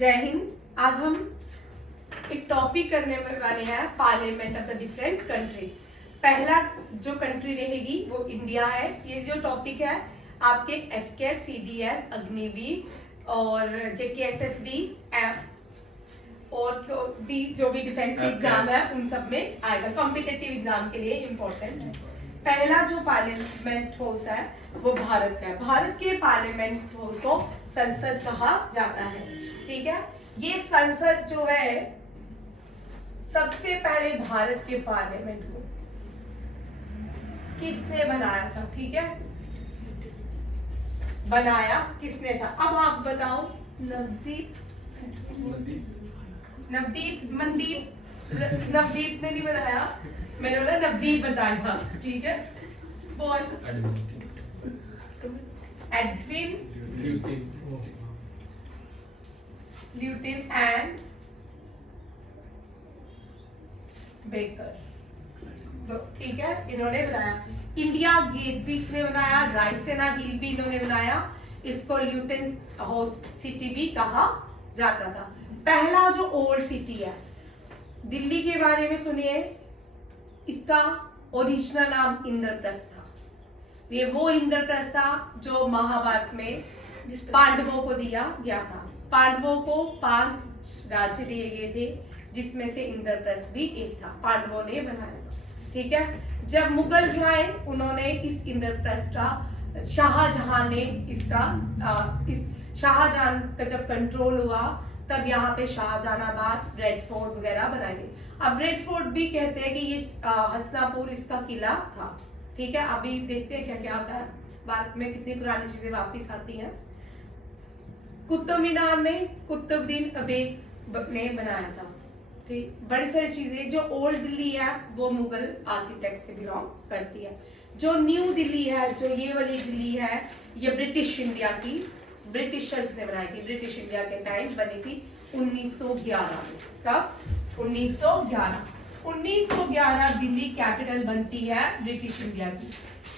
जय हिंद। आज हम एक टॉपिक करने वाले हैं parliament of the different countries. पहला जो कंट्री रहेगी वो इंडिया है। ये जो टॉपिक है आपके एफकेट, सीडीएस, अग्निवीर और जेकेएसएसबी और भी जो भी डिफेंस के एग्जाम है उन सब में आएगा। कॉम्पिटिटिव एग्जाम के लिए इम्पोर्टेंट है। पहला जो पार्लियामेंट हाउस है वो भारत का है। भारत के पार्लियामेंट हाउस को संसद कहा जाता है। ठीक है, ये संसद जो है सबसे पहले भारत के पार्लियामेंट को किसने बनाया था? ठीक है, बनाया किसने था? अब आप बताओ। नवदीप ने नहीं बनाया, मैंने बोला नवदीप बताया था। ठीक है, बोल। Edwin lutein and baker. तो ठीक है, इन्होंने बनाया। इंडिया गेट भी इसने बनाया, रायसेना हिल भी इन्होंने बनाया। इसको ल्यूटिन हाउस सिटी भी कहा जाता था। पहला जो ओल्ड सिटी है दिल्ली के बारे में सुनिए। इसका ओरिजिनल नाम इंद्रप्रस्थ था। ये वो इंद्रप्रस्थ था जो महाभारत में पांडवों को दिया गया था। पांडवों को 5 राज्य दिए गए थे जिसमें से इंद्रप्रस्थ भी एक था। पांडवों ने बनाया था। ठीक है, जब मुगल आए उन्होंने इस इंद्रप्रस्थ का शाहजहां ने इस शाहजहां का जब कंट्रोल हुआ तब यहाँ पे शाहजहानाबाद, रेड फोर्ट वगैरह बनाए गए। अब रेड फोर्ट भी कहते हैं कि ये हस्तिनापुर इसका किला था। ठीक है, अभी देखते हैं क्या क्या आता है भारत में, कितनी पुरानी चीजें वापस आती हैं। कुतुब मीनार में कुतुबुद्दीन ऐबक ने बनाया था। ठीक, बड़ी सारी चीजें। जो ओल्ड दिल्ली है वो मुगल आर्किटेक्ट से बिलोंग करती है। जो न्यू दिल्ली है, जो ये वाली दिल्ली है, ये ब्रिटिश इंडिया की, ब्रिटिशर्स ने बनाई थी। ब्रिटिश इंडिया के टाइम बनी थी 1911 में। कब? 1911 दिल्ली कैपिटल बनती है ब्रिटिश इंडिया की।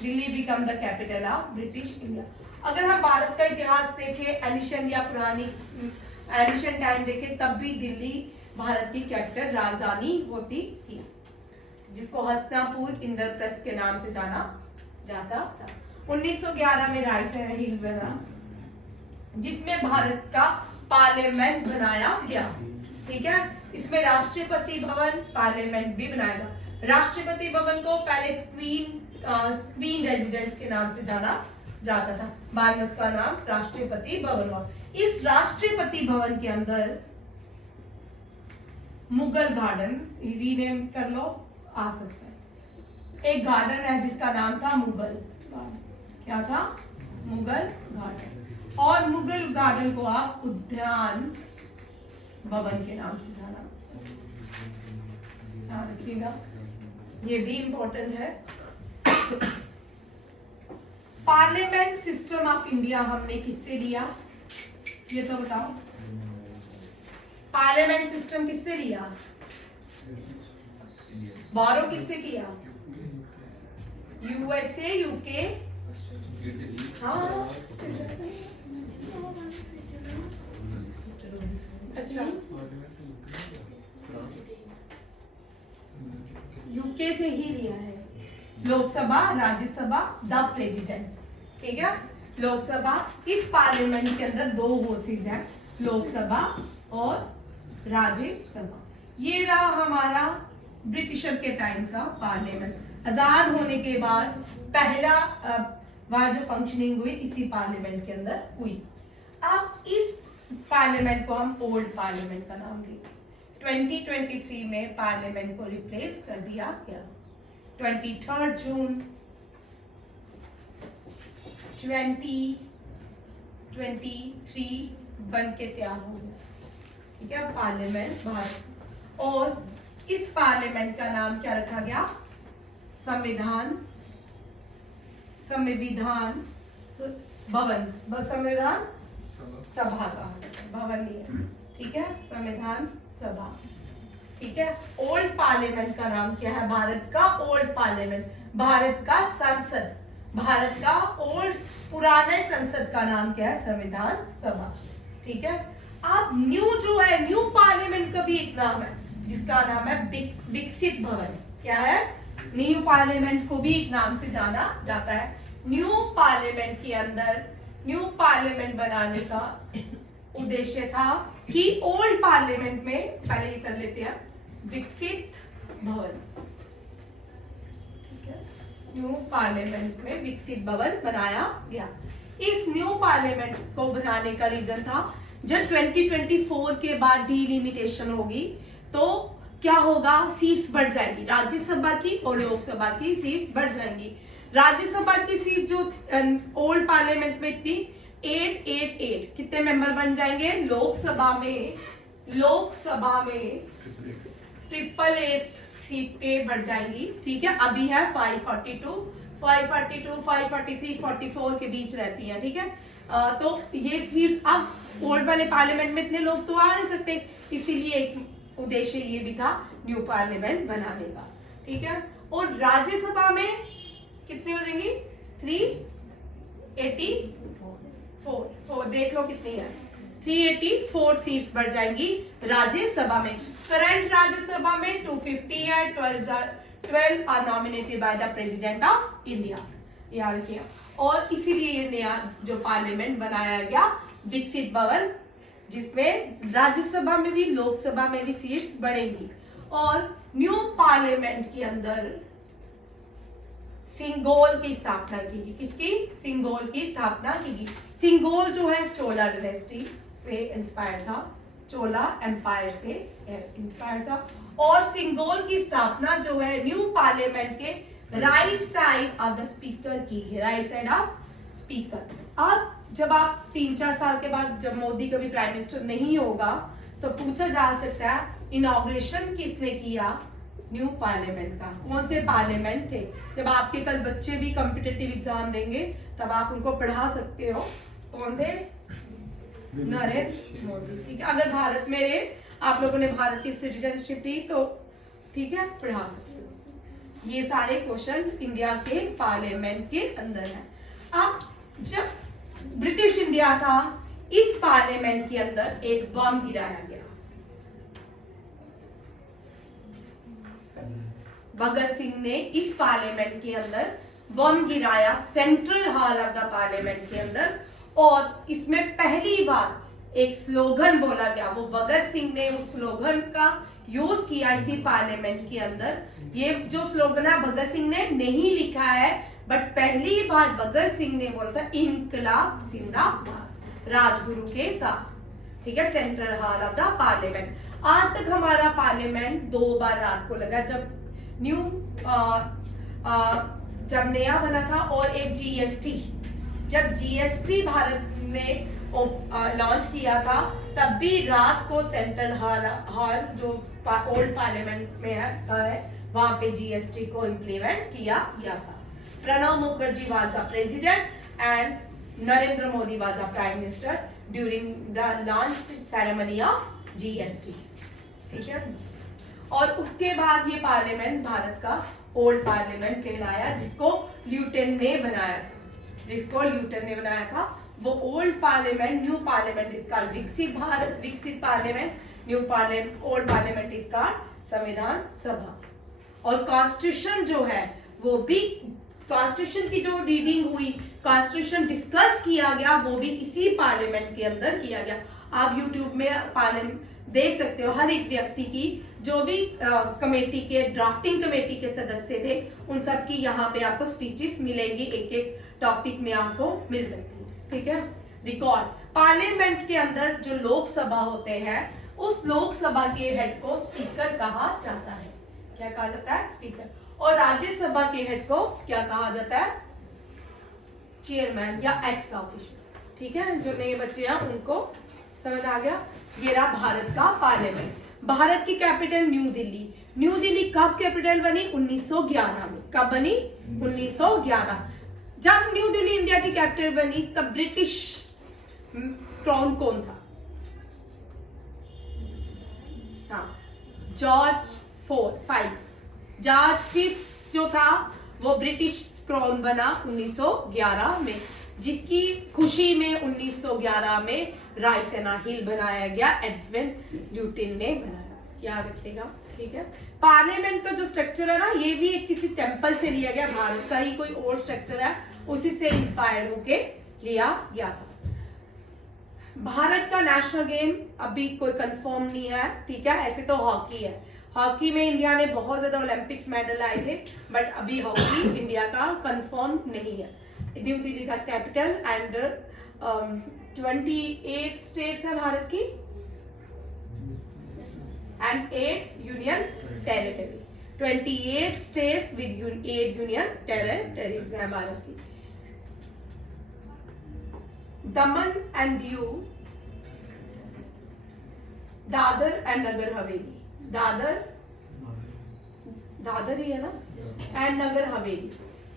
Delhi become the capital of British India. अगर हम भारत का इतिहास देखें, एनिशियंट या पुरानी एनिशियंट टाइम देखें, तब भी दिल्ली भारत की कैपिटल राजधानी होती थी, जिसको हस्तिनापुर इंद्रप्रस्थ के नाम से जाना जाता था। 1911 में रायसेन हिल बना जिसमें भारत का पार्लियामेंट बनाया गया। ठीक है, इसमें राष्ट्रपति भवन, पार्लियामेंट भी बनाएगा। राष्ट्रपति भवन को पहले क्वीन रेजिडेंस के नाम से जाना जाता था, बाद में उसका नाम राष्ट्रपति भवन हुआ। इस राष्ट्रपति भवन के अंदर मुगल गार्डन रीनेम कर लो, आ सकता है। एक गार्डन है जिसका नाम था मुगल गार्डन। क्या था? मुगल गार्डन। और मुगल गार्डन को आप उद्यान भवन के नाम से जाना ध्यान रखिएगा, ये भी इंपॉर्टेंट है। पार्लियामेंट सिस्टम ऑफ इंडिया हमने किससे लिया, ये तो बताओ। पार्लियामेंट सिस्टम किससे लिया? बोरो किससे किया? USA, UK. हाँ, अच्छा, यूके से ही लिया है। Lok Sabha, Rajya Sabha, the president. ठीक है, लोकसभा, इस पार्लियामेंट के अंदर 2 हाउसेज हैं, लोकसभा और राज्यसभा। ये रहा हमारा ब्रिटिशर के टाइम का पार्लियामेंट। आजाद होने के बाद पहला बार जो फंक्शनिंग हुई इसी पार्लियामेंट के अंदर हुई। अब इस पार्लियामेंट को हम ओल्ड पार्लियामेंट का नाम देंगे। 2023 में पार्लियामेंट को रिप्लेस कर दिया गया। 23 जून 2023 बन के तैयार हो गया। ठीक है, पार्लियामेंट भारत। और इस पार्लियामेंट का नाम क्या रखा गया? संविधान भवन। संविधान सभा का भवन नहीं है। ठीक है, संविधान सभा। ठीक है, ओल्ड पार्लियामेंट का नाम क्या है? भारत का ओल्ड पार्लियामेंट, भारत का संसद, भारत का ओल्ड पुराने संसद का नाम क्या है? संविधान सभा। ठीक है, अब न्यू जो है, न्यू पार्लियामेंट का भी एक नाम है जिसका नाम है विकसित भवन। क्या है? न्यू पार्लियामेंट को भी एक नाम से जाना जाता है। न्यू पार्लियामेंट के अंदर न्यू पार्लियामेंट बनाने का उद्देश्य था कि ओल्ड पार्लियामेंट में, पहले ये कर लेते हैं, विकसित भवन, ठीक है, न्यू पार्लियामेंट में विकसित भवन बनाया गया। इस न्यू पार्लियामेंट को बनाने का रीजन था, जब 2024 के बाद डिलिमिटेशन होगी तो क्या होगा, सीट्स बढ़ जाएगी, राज्यसभा की और लोकसभा की सीट बढ़ जाएंगी। राज्यसभा की सीट जो ओल्ड पार्लियामेंट में थी 888, कितने मेंबर बन जाएंगे? लोकसभा में 888 सीटें बढ़ जाएंगी, ठीक है। अभी है 542, 543, 44 के बीच रहती है, ठीक है। तो ये सीट्स, अब ओल्ड वाले पार्लियामेंट में इतने लोग तो आ नहीं सकते, इसीलिए एक उद्देश्य ये भी था न्यू पार्लियामेंट बनाने का, ठीक है। और राज्यसभा में कितनी हो जाएंगी? 384, देख लो कितनी है, 384 सीट्स बढ़ जाएंगी राज्यसभा में। करंट राज्यसभा में 250 है, 12 are nominated by the president of India, याद किया। और इसीलिए ये नया जो पार्लियामेंट बनाया गया विकसित भवन, जिसमें राज्यसभा में भी लोकसभा में भी सीट्स बढ़ेंगी। और न्यू पार्लियामेंट के अंदर सिंगोल की स्थापना की गई। किसकी? सिंगोल की स्थापना की गई। सिंगोल जो है चोला डायनेस्टी से इंस्पायर था, चोला एम्पायर से इंस्पायर था। और सिंगोल की स्थापना जो है न्यू पार्लियामेंट के right side of the speaker की है, राइट साइड ऑफ स्पीकर। अब जब आप 3-4 साल के बाद जब मोदी कभी प्राइम मिनिस्टर नहीं होगा तो पूछा जा सकता है इनॉग्रेशन किसने किया? न्यू पार्लियामेंट का। कौन से पार्लियामेंट थे? जब आपके कल बच्चे भी कॉम्पिटिटिव एग्जाम देंगे तब आप उनको पढ़ा सकते हो, कौन थे? नरेंद्र मोदी, ठीक है। अगर भारत में रहे, आप लोगों ने भारत की सिटीजनशिप ली तो ठीक है, पढ़ा सकते हो। ये सारे क्वेश्चन इंडिया के पार्लियामेंट के अंदर है। अब जब ब्रिटिश इंडिया था, इस पार्लियामेंट के अंदर एक बम गिराया गया। भगत सिंह ने इस पार्लियामेंट के अंदर बम गिराया, central hall of the parliament के अंदर। और इसमें पहली बार एक स्लोगन बोला गया, वो भगत सिंह ने उस स्लोगन का यूज किया इसी पार्लियामेंट के अंदर। ये जो स्लोगन है भगत सिंह ने नहीं लिखा है, बट पहली बार भगत सिंह ने बोला था इनकलाब जिंदाबाद, राजगुरु के साथ, ठीक है, central hall of the parliament. आज तक हमारा पार्लियामेंट 2 बार रात को लगा, जब न्यू जब नया बना था, और एक जीएसटी, जब जीएसटी भारत ने लॉन्च किया था तब भी रात को सेंट्रल हॉल जो ओल्ड पार्लियामेंट में है वहां पे जीएसटी को इम्प्लीमेंट किया गया था। Pranab Mukherjee was the president and Narendra Modi was the prime minister during the launch ceremony of GST, ठीक है। और उसके बाद ये पार्लियामेंट भारत का ओल्ड पार्लियामेंट कहलाया, जिसको ल्यूटन ने बनाया था। वो old parliament, new parliament is called Viksit parliament, new parliament, old parliament is called Samvidhan Sabha. और कॉन्स्टिट्यूशन जो है वो भी, कॉन्स्टिट्यूशन की जो रीडिंग हुई, कॉन्स्टिट्यूशन डिस्कस किया गया, वो भी इसी पार्लियामेंट के अंदर किया गया। आप यूट्यूब में पार्लियामेंट देख सकते हो, हर एक व्यक्ति की जो भी कमेटी के, ड्राफ्टिंग कमेटी के सदस्य थे, उन सब की यहाँ पे आपको स्पीचेस मिलेंगी, एक एक टॉपिक में आपको मिल सकती है, ठीक है। रिकॉर्ड, पार्लियामेंट के अंदर जो लोकसभा होते हैं, उस लोकसभा के हेड को स्पीकर कहा जाता है। क्या कहा जाता है? स्पीकर। और राज्यसभा के हेड को क्या कहा जाता है? चेयरमैन या एक्स ऑफिशियल, ठीक है। जो नए बच्चे हैं उनको समझ आ गया। ये रहा भारत का पार्लियामेंट। भारत की capital new Delhi. New Delhi कब कैपिटल बनी? 1911 में। कब बनी? 1911। जब न्यू दिल्ली इंडिया की कैपिटल बनी तब ब्रिटिश क्राउन कौन था? हाँ, जॉर्ज 5 जॉर्ज 5 जो था वो ब्रिटिश क्राउन बना 1911 में, जिसकी खुशी में 1911 में रायसेना हिल बनाया गया, एडविन ल्यूटिन ने बनाया, याद रखिएगा, ठीक है। पार्लियामेंट का जो स्ट्रक्चर है ना, ये भी एक किसी टेम्पल से लिया गया, भारत का ही कोई और स्ट्रक्चर है, उसी से इंस्पायर्ड होके लिया गया था। भारत का नेशनल गेम अभी कोई कंफर्म नहीं है, ठीक है। ऐसे तो हॉकी है, हॉकी में इंडिया ने बहुत ज्यादा ओलंपिक्स मेडल आए थे, बट अभी हॉकी इंडिया का कंफर्म नहीं है। न्यू दिल्ली का कैपिटल एंड 28 स्टेट्स है भारत की and 8 union territory, 28 states with 8 union territories है भारत की। दमन एंड दीव, दादर एंड नगर हवेली, दादर ही है ना, एंड नगर हवेली,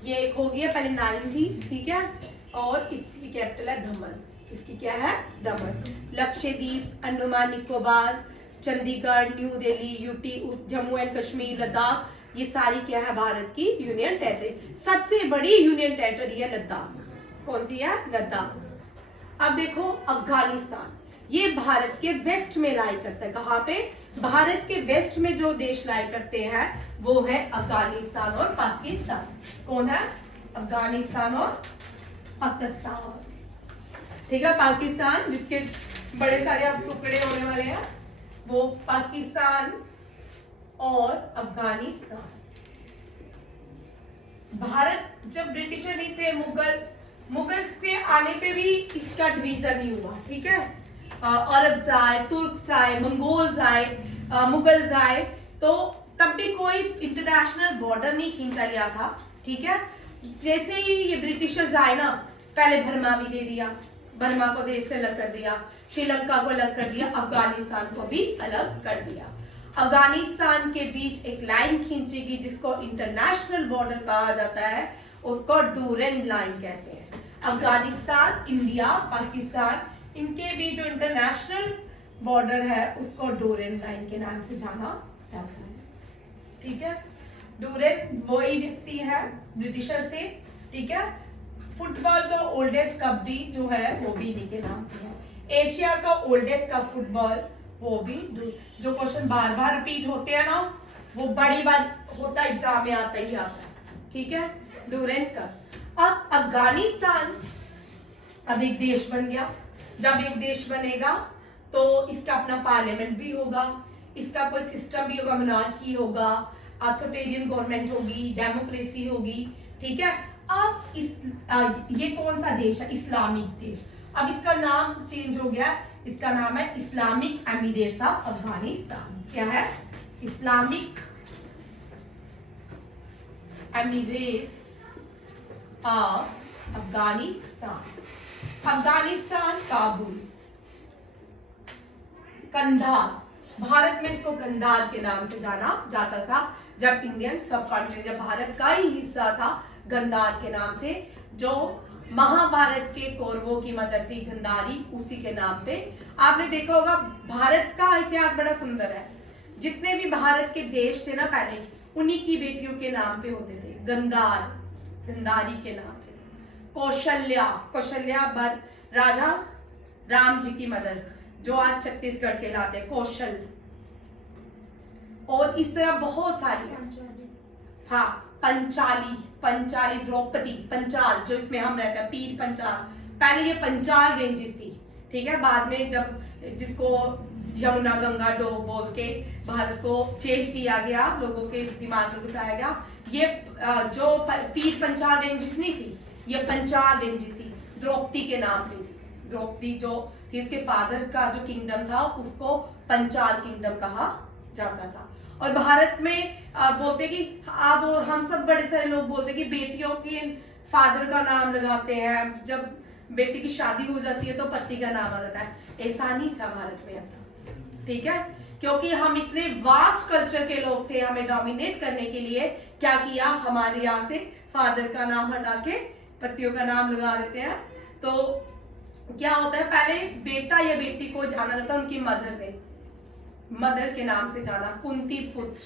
ये एक हो गया, पहले 9 थी, ठीक है, और इसकी कैपिटल है दमन, इसकी क्या है, दमन। Lakshadweep, Andaman Nicobar, Chandigarh, new Delhi, UT, Jammu and Kashmir, Ladakh, ये सारी क्या है, भारत की यूनियन टेरिटरी। सबसे बड़ी यूनियन टेरिटरी है लद्दाख, कौन सी है, लद्दाख। अब देखो अफगानिस्तान, ये भारत के वेस्ट में लाई करता है, कहाँ पे, भारत के वेस्ट में जो देश लाई करते हैं वो है अफगानिस्तान और पाकिस्तान। कौन है, अफगानिस्तान और पाकिस्तान, ठीक है। पाकिस्तान जिसके बड़े सारे अब टुकड़े होने वाले हैं, वो पाकिस्तान और अफगानिस्तान। भारत जब ब्रिटिशर नहीं थे, मुगल से आने पे भी इसका डिवीजन नहीं हुआ, ठीक है। अरब्स आए, तुर्क्स आए, मंगोल्स आए, मुगल्स आए, तो तब भी कोई इंटरनेशनल बॉर्डर नहीं खींचा गया था, ठीक है। जैसे ही ये ब्रिटिशर्स आए ना, पहले बर्मा भी दे दिया, बर्मा को देश से अलग कर दिया, श्रीलंका को अलग कर दिया, अफगानिस्तान को भी अलग कर दिया। अफगानिस्तान के बीच एक लाइन खींचेगी जिसको इंटरनेशनल बॉर्डर कहा जाता है, उसको डूरेंट लाइन कहते हैं। अफगानिस्तान, इंडिया, पाकिस्तान, इनके बीच जो इंटरनेशनल बॉर्डर है उसको डूरेंट लाइन के नाम से जाना जाता है, ठीक है। डूरेंट वही व्यक्ति है ब्रिटिशर से, ठीक है। फुटबॉल का ओल्डेस्ट कप भी जो है वो भी इन्हीं के नाम पे है। एशिया का ओल्डेस्ट कप फुटबॉल, वो भी, जो क्वेश्चन बार बार रिपीट होते हैं ना, वो बड़ी बार होता है, एग्जाम में आता ही आता है, ठीक है, डूरेंट कप। अब अफगानिस्तान अब एक देश बन गया, जब एक देश बनेगा तो इसका अपना पार्लियामेंट भी होगा, इसका कोई सिस्टम भी होगा, मोनार्की होगा, अथॉरिटेरियन गवर्नमेंट होगी, डेमोक्रेसी होगी, ठीक है। अब ये कौन सा देश है, इस्लामिक देश। अब इसका नाम चेंज हो गया, इसका नाम है इस्लामिक एमिरेट्स ऑफ अफगानिस्तान। क्या है, Islamic emirates of Afghanistan. Afghanistan, Kabul, Kandahar, Bharat में इसको कंधार के नाम से जाना जाता था, जब इंडियन सब कॉन्टिनेंट, जब भारत का ही हिस्सा था, गंधार के नाम से, जो महाभारत के कौरवों की मदर थी गंधारी, उसी के नाम पे। आपने देखा होगा भारत का इतिहास बड़ा सुंदर है, जितने भी भारत के देश थे ना पहले, उन्हीं की बेटियों के नाम पे होते थे, गंधार, गंधारी के नाम पे। कौशल्या, कौशल्या राजा राम जी की मदर, जो आज छत्तीसगढ़ के लाते हैं, कौशल। और इस तरह बहुत सारी, हाँ, पंचाली, पंचाली, द्रौपदी, पंचाल, जो इसमें हम रहते हैं, पीर पंचाल। पहले ये पंचाल रेंजेस थी, ठीक है। बाद में जब जिसको यमुना गंगा डोब बोल के भारत को चेंज किया गया, लोगों के दिमाग में घुसाया गया, ये जो पीर पंचाल रेंजेस नहीं थी, ये पंचाल रेंजेस थी, द्रौपदी के नाम पे थी। द्रौपदी जो थी, इसके फादर का जो किंगडम था उसको पंचाल किंगडम कहा जाता था। और भारत में बोलते कि अब हम सब बड़े सारे लोग बोलते कि बेटियों के फादर का नाम लगाते हैं, जब बेटी की शादी हो जाती है तो पति का नाम आ जाता है। ऐसा नहीं था भारत में, ऐसा, ठीक है। क्योंकि हम इतने वास्ट कल्चर के लोग थे, हमें डोमिनेट करने के लिए क्या किया, हमारे यहाँ से फादर का नाम हटा के पतियों का नाम लगा देते हैं। तो क्या होता है, पहले बेटा या बेटी को जाना जाता है उनकी मदर ने, मदर के नाम से जाना। कुंती पुत्र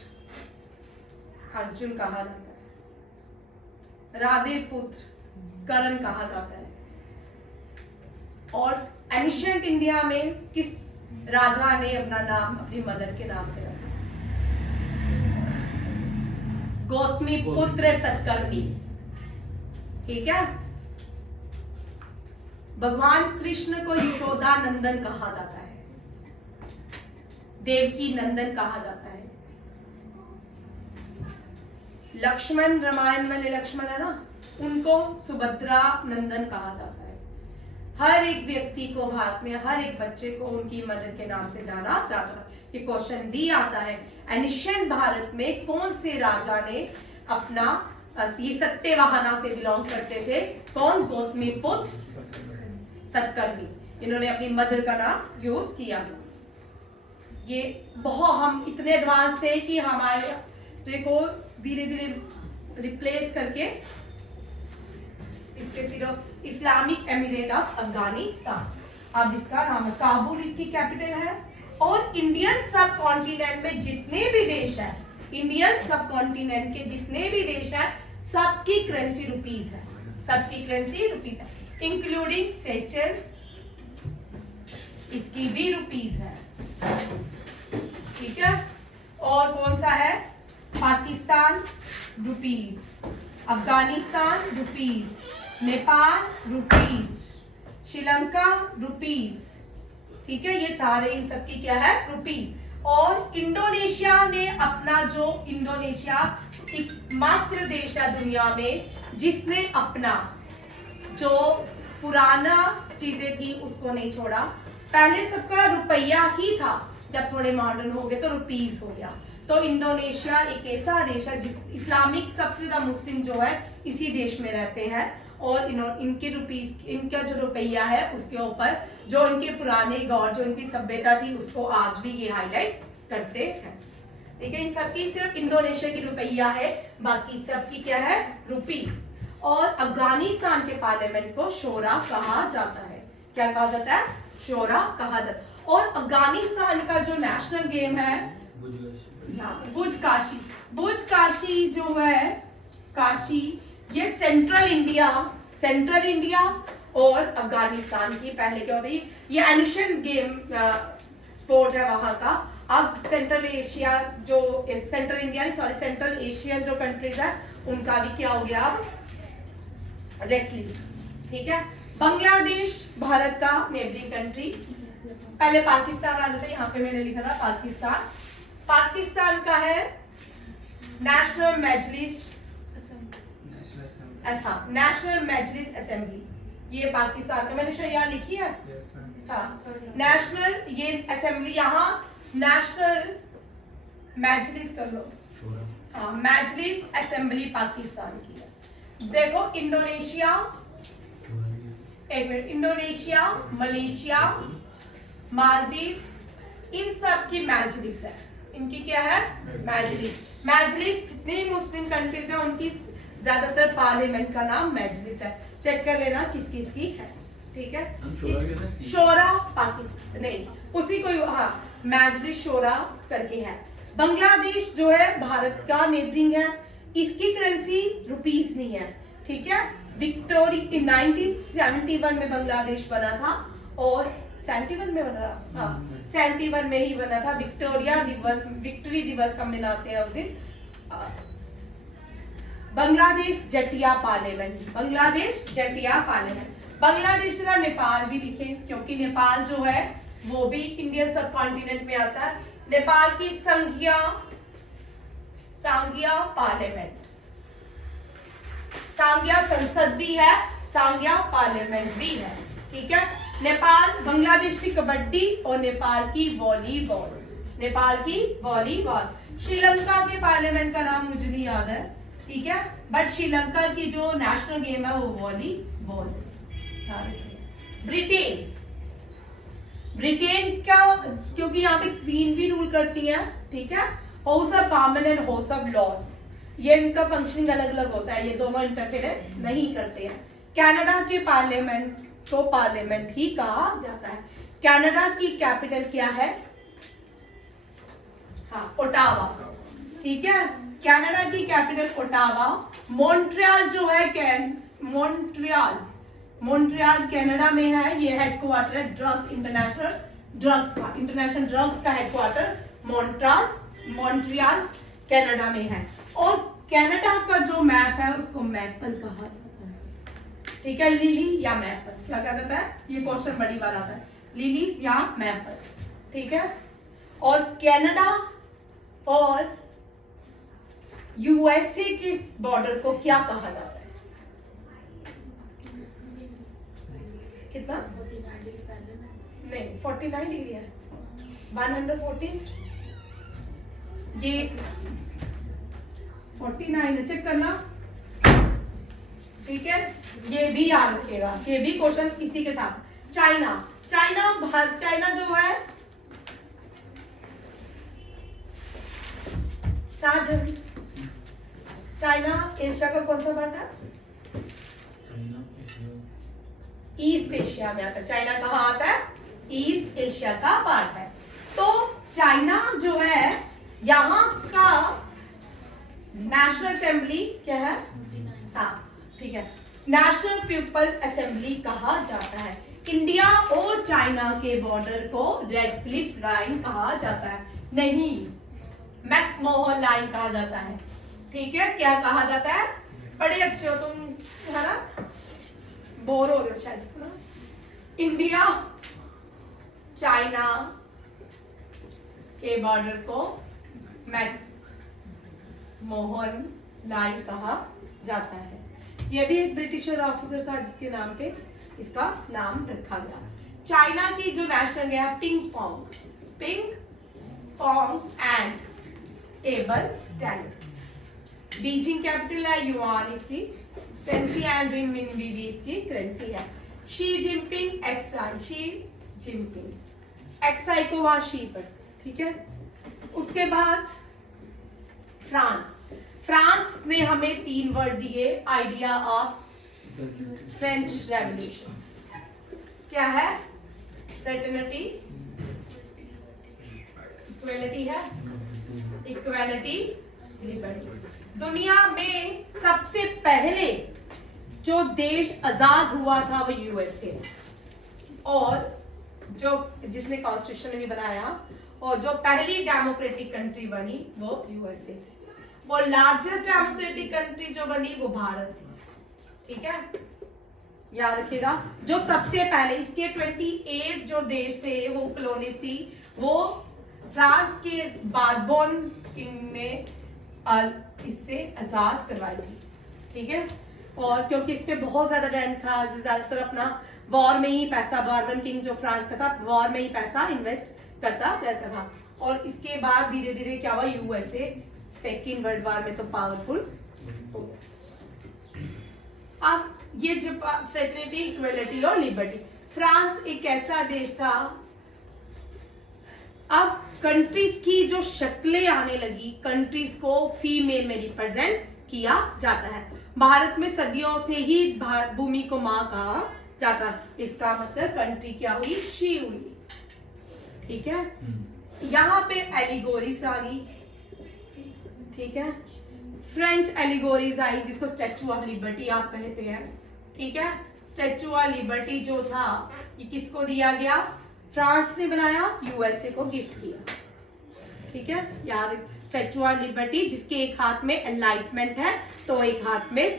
अर्जुन कहा जाता है, राधे पुत्र कर्ण कहा जाता है, और एनिशियंट इंडिया में किस राजा ने अपना नाम अपनी मदर के नाम से रखा? गौतमी पुत्र सतकर्णी। ठीक है। भगवान कृष्ण को यशोदा नंदन कहा जाता है, देवकी नंदन कहा जाता है। लक्ष्मण, रामायण में लक्ष्मण है ना, उनको सुभद्रा नंदन कहा जाता है। हर एक व्यक्ति को, भारत में हर एक बच्चे को उनकी मदर के नाम से जाना जाता है। ये क्वेश्चन भी आता है, एनिशियंट भारत में कौन से राजा ने अपना, ये सत्यवाहना से बिलोंग करते थे, कौन? गौतमी पुत्र सतकर्णी, इन्होंने अपनी मदर का नाम यूज किया। ये बहुत, हम इतने एडवांस थे कि हमारे को धीरे धीरे रिप्लेस करके इसके फिर इस्लामिक एमिरेट ऑफ अफगानिस्तान, अब इसका नाम है, काबुल इसकी कैपिटल है। और इंडियन सब कॉन्टिनेंट में जितने भी देश है, इंडियन सब कॉन्टिनेंट के जितने भी देश है, सबकी करेंसी रुपीस है, सबकी करेंसी रुपीस है, इंक्लूडिंग सेचेल्स, इसकी भी रुपीस है। ठीक है। और कौन सा है? Pakistan rupees, Afghanistan rupees, Nepal rupees, Sri Lanka rupees. ठीक है, ये सारे इन सबकी क्या है? रुपीस। और इंडोनेशिया ने अपना, जो इंडोनेशिया एकमात्र देश है दुनिया में जिसने अपना जो पुराना चीजें थी उसको नहीं छोड़ा। पहले सबका रुपया ही था, जब थोड़े मॉडर्न हो गए तो रुपीस हो गया। तो इंडोनेशिया एक ऐसा देश है जिस इस्लामिक सबसे ज्यादा मुस्लिम जो है इसी देश में रहते हैं, और इनके रुपीस, इनका जो रुपया है उसके ऊपर जो इनके पुराने गौर, जो इनकी सभ्यता थी, उसको आज भी ये हाईलाइट करते हैं। ठीक है, इन सबकी सिर्फ इंडोनेशिया की रुपया है, बाकी सबकी क्या है? रुपीस। और अफगानिस्तान के पार्लियामेंट को शोरा कहा जाता है। क्या कहा जाता है? शोरा कहा जाता है। और अफगानिस्तान का जो नेशनल गेम है बुज काशी, बुज काशी जो है, काशी, ये सेंट्रल इंडिया और अफगानिस्तान की पहले क्या होती है, ये एनिशियंट गेम स्पोर्ट है वहां का। अब सेंट्रल एशिया जो, central India sorry central Asian जो कंट्रीज है उनका भी क्या हो गया अब? रेसलिंग। ठीक है। बांग्लादेश भारत का नेबरिंग कंट्री, पहले पाकिस्तान आ जाता है, यहाँ पे मैंने लिखा था पाकिस्तान। पाकिस्तान का है नेशनल मजलिस, नेशनल मजलिस असेंबली, ये पाकिस्तान का, मैंने शायद यहाँ लिखी है। नेशनल, ये असेंबली, यहाँ नेशनल मजलिस कर लो, हाँ, मजलिस असेंबली पाकिस्तान की है। देखो इंडोनेशिया, एक मिनट, इंडोनेशिया, मलेशिया, मालदीव, इन सब की मजलिस है, इनकी क्या है? मजलिस। मजलिस जितनी मुस्लिम कंट्रीज है उनकी ज्यादातर पार्लियामेंट का नाम मजलिस है। चेक कर लेना किस किस की है। ठीक है। शोरा पाकिस्तान नहीं, उसी को, हाँ, मजलिस शोरा करके है। बांग्लादेश जो है भारत का नेबरिंग है, इसकी करेंसी रुपीस नहीं है। ठीक है। विक्टोरी 1971 में बांग्लादेश बना था, और 71 में बना था, हाँ 71 में ही बना था। विक्टोरिया दिवस, विक्ट्री दिवस हम मनाते हैं उस दिन। Bangladesh Jatiya parliament, Bangladesh Jatiya parliament. बांग्लादेश के साथ नेपाल भी लिखे, क्योंकि नेपाल जो है वो भी इंडियन सब कॉन्टिनेंट में आता है। नेपाल की सांगिया पार्लियामेंट, सांगिया संसद भी है, सांगिया पार्लियामेंट भी है। ठीक है। नेपाल, बांग्लादेश की कबड्डी और नेपाल की वॉलीबॉल, नेपाल की वॉलीबॉल। श्रीलंका के पार्लियामेंट का नाम मुझे नहीं याद है, ठीक है, बट श्रीलंका की जो नेशनल गेम है वो वॉलीबॉल। ब्रिटेन, ब्रिटेन का, क्योंकि यहाँ पे क्वीन भी रूल करती है, ठीक है, house of common and house of lords, ये इनका फंक्शनिंग अलग अलग होता है, ये दोनों इंटरफेरेंस नहीं करते हैं। कनाडा के पार्लियामेंट को पार्लियामेंट ही कहा जाता है। कनाडा की कैपिटल क्या है? हाँ, ओटावा। ठीक है, कनाडा की कैपिटल ओटावा। मॉन्ट्रियल जो है, मॉन्ट्रियल मॉन्ट्रियल कनाडा में है, ये हेडक्वार्टर है ड्रग्स इंटरनेशनल ड्रग्स का, इंटरनेशनल ड्रग्स का हेडक्वार्टर मॉन्ट्रियल कनाडा में है। और कनाडा का जो मैप है उसको मैपल कहा जाता है, ठीक है, लिली या मैपल, क्या कहा जाता है, ये क्वेश्चन बड़ी बार आता है, लिलीज या मैपल, ठीक है। और कनाडा और यूएसए के बॉर्डर को क्या कहा जाता है, कितना, नहीं 49 डिग्री है, 114, ये 49 है, चेक करना, ठीक है, ये भी याद रखिएगा, ये भी क्वेश्चन इसी के साथ। चाइना, चाइना जो है चाइना एशिया का कौन सा पार्ट है, ईस्ट एशिया में आता है। चाइना कहाँ आता है, ईस्ट एशिया का पार्ट है। तो चाइना जो है यहाँ का नेशनल असेंबली क्या है, हाँ ठीक है, नेशनल पीपल असेंबली कहा जाता है। इंडिया और चाइना के बॉर्डर को रेड क्लिफ लाइन कहा जाता है, नहीं मैकमोहन लाइन कहा जाता है, ठीक है, क्या कहा जाता है, बड़े अच्छे हो तुम, है ना, बोर हो गए हो शायद ना। इंडिया चाइना के बॉर्डर को मैकमोहन लाइन कहा जाता है। यह भी एक ब्रिटिशर ऑफिसर था जिसके नाम पे इसका नाम रखा गया। चाइना की जो नेशनल गेम है ping pong and table tennis. Beijing capital है, युआन इसकी करेंसी एंड रिनमिनबी भी इसकी करेंसी है। शी जिनपिंग एक्साई को वहां शी पर, ठीक है। उसके बाद फ्रांस ने हमें 3 वर्ड दिए, आइडिया ऑफ फ्रेंच रेवोल्यूशन क्या है, फ्रेटर्निटी, इक्वालिटी है, इक्वालिटी, लिबर्टी। दुनिया में सबसे पहले जो देश आजाद हुआ था वो यूएसए, और जो जिसने कॉन्स्टिट्यूशन भी बनाया, और जो पहली डेमोक्रेटिक कंट्री बनी वो यूएसए, और लार्जेस्ट डेमोक्रेटिक कंट्री जो बनी वो भारत थी, ठीक है, याद रखिएगा। जो सबसे पहले इसके 28 जो देश थे वो कॉलोनीज थी, वो फ्रांस के बारबोन किंग ने इससे आजाद करवाई थी, ठीक है। और क्योंकि इस पे बहुत ज्यादा डेंट था, ज्यादातर अपना वॉर में ही पैसा, बारबन किंग जो फ्रांस का था वॉर में ही पैसा इन्वेस्ट करता रहता था। और इसके बाद धीरे धीरे क्या हुआ, यूएसए सेकेंड वर्ल्ड वॉर में तो पावरफुल हो गया। अब ये जो फ्रेटर्निटी, इक्वालिटी और लिबर्टी, फ्रांस एक ऐसा देश था, अब कंट्रीज की जो शक्लें आने लगी, कंट्रीज को फीमेल में रिप्रेजेंट किया जाता है। भारत में सदियों से ही भूमि को मां कहा जाता है, इसका मतलब कंट्री क्या हुई, शी हुई, ठीक है। यहाँ पे एलिगोरीज आ गई, ठीक है, फ्रेंच एलिगोरीज आई जिसको स्टैचू ऑफ लिबर्टी आप कहते हैं, ठीक है। स्टैचू ऑफ लिबर्टी जो था ये किसको दिया गया, फ्रांस ने बनाया, यूएसए को गिफ्ट किया, ठीक है। याद, स्टैचू ऑफ लिबर्टी जिसके एक हाथ में एनलाइटमेंट है तो एक हाथ में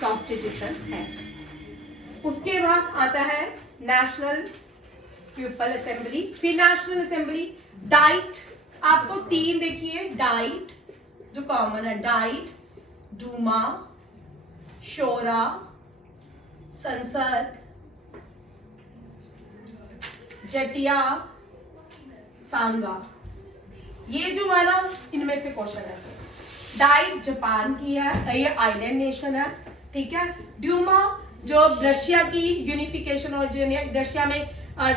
कॉन्स्टिट्यूशन है। उसके बाद आता है नेशनल पीपल असेंबली, फिर नेशनल असेंबली, डाइट, आपको 3 देखिए, डाइट जो कॉमन है, डाइट, डूमा, शोरा, संसद, जटिया, सांगा, ये जो है ना इनमें से क्वेश्चन है। डाइट जापान की है, ये आइलैंड नेशन है, ठीक है। ड्यूमा जो रशिया की यूनिफिकेशन, और रशिया में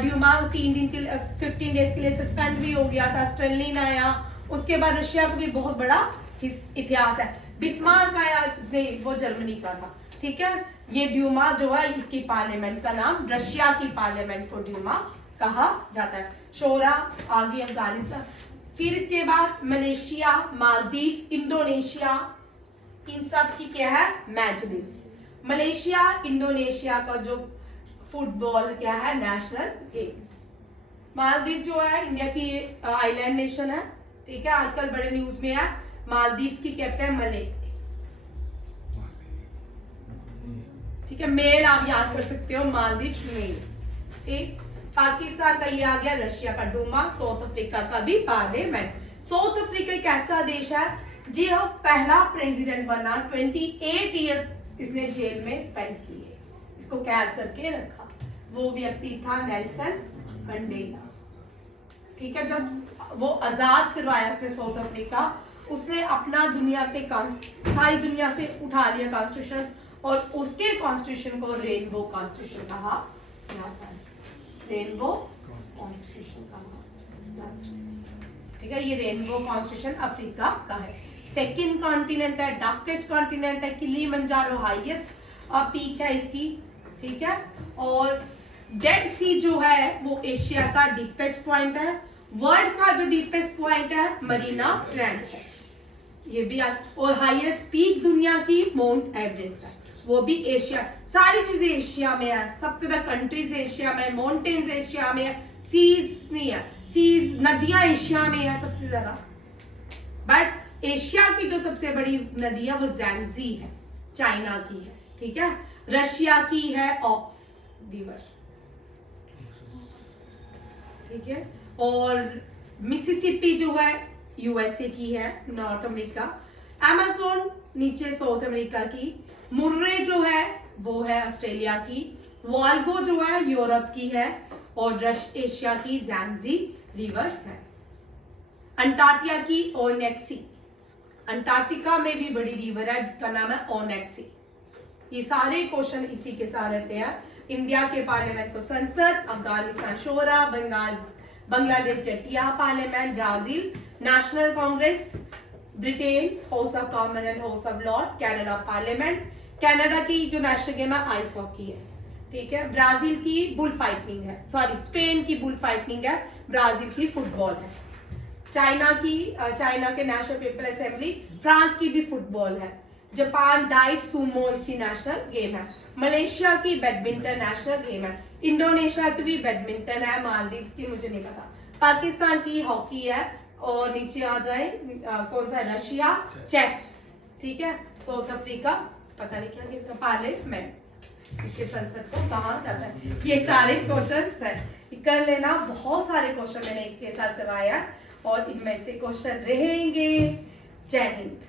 ड्यूमा 3 दिन के लिए 15 डेज के लिए सस्पेंड भी हो गया था, स्टर्लिन आया, उसके बाद रशिया का भी बहुत बड़ा इतिहास है। बिस्मार्क आया, नहीं वो जर्मनी का था, ठीक है। ये ड्यूमा जो है इसकी पार्लियामेंट का नाम, रशिया की पार्लियामेंट को ड्यूमा कहा जाता है। शोरा आगे अफगानिस्तान, फिर इसके बाद मलेशिया, मालदीव, इंडोनेशिया, इन सब की क्या है, मजलिस। मलेशिया इंडोनेशिया का जो फुटबॉल क्या है, नेशनल गेम्स। मालदीव जो है इंडिया की आइलैंड नेशन है, ठीक है, आजकल बड़े न्यूज में है। मालदीव्स की कैप्टन मले, ठीक है, मेल आप याद कर सकते हो, मालदीव मेल। ठीक, पाकिस्तान का ये आ गया, रशिया का डूमा, साउथ अफ्रीका का भी पार्लियामेंट। साउथ अफ्रीका एक ऐसा देश है जी हाँ, पहला प्रेसिडेंट बना, 28 ईयर इसने जेल में स्पेंड किए, इसको कैद करके रखा। वो व्यक्ति था नेल्सन मंडेला, ठीक है। जब वो आजाद करवाया उसने साउथ अफ्रीका, उसने अपना दुनिया के सारी दुनिया से उठा लिया कॉन्स्टिट्यूशन, और उसके कॉन्स्टिट्यूशन को रेनबो कॉन्स्टिट्यूशन कहा जाता है, रेनबो कॉन्स्टिट्यूशन कहा, ठीक है। ये रेनबो कॉन्स्टिट्यूशन अफ्रीका का है। सेकंड कॉन्टिनेंट है, डार्केस्ट कॉन्टिनेंट है, किलिमंजारो हाईएस्ट पीक है इसकी, ठीक है। और डेड सी जो है वो एशिया का डीपेस्ट पॉइंट है। वर्ल्ड का जो डीपेस्ट पॉइंट है मरीना ट्रेंच है, ये भी और हाईएस्ट पीक दुनिया की माउंट एवरेस्ट है, वो भी एशिया। सारी चीजें एशिया में है, सबसे ज्यादा कंट्रीज एशिया में, माउंटेन्स एशिया में है, सीज नहीं है, सीज नदियां एशिया में है सबसे ज्यादा। बट एशिया की जो सबसे बड़ी नदी है वो ज़ैंगजी है, चाइना की है, ठीक है। रशिया की है ऑक्स रिवर, ठीक है। और मिसिसिपी जो है यूएसए की है, नॉर्थ अमेरिका। अमेज़न नीचे साउथ अमेरिका की। मुर्रे जो है वो है ऑस्ट्रेलिया की। वॉल्गो जो है यूरोप की है, और एशिया की ज़ैंगजी रिवर्स है। अंटार्कटिका की ओनेक्सी, अंटार्कटिका में भी बड़ी रिवर है जिसका नाम है ओनेक्सी। ये सारे क्वेश्चन इसी के साथ रहते हैं। इंडिया के पार्लियामेंट को Sansad, Afghanistan Shura, Bangladesh Jatiya parliament, Brazil national congress, Britain house of common and house of lord, Canada parliament. Canada की जो नेशनल गेम है आइस हॉकी है, ठीक है। ब्राजील की बुल फाइटिंग है, सॉरी स्पेन की बुल फाइटिंग है, ब्राजील की फुटबॉल है। चाइना के नेशनल पीपल असेंबली, फ्रांस की भी फुटबॉल है। जापान डाइट सुमो इसकी नेशनल गेम है। मलेशिया की बैडमिंटन नेशनल गेम है। इंडोनेशिया की भी बैडमिंटन है। मालदीव की मुझे नहीं पता। पाकिस्तान की हॉकी है। और नीचे आ जाए कौन सा, रशिया चेस, ठीक है। साउथ अफ्रीका पता नहीं क्या कहते, पार्लियामेंट, इसके संसद को कहा जाता है। ये सारे क्वेश्चन है, कर लेना। बहुत सारे क्वेश्चन मैंने एक के साथ करवाया और इनमें से क्वेश्चन रहेंगे। जय हिंद।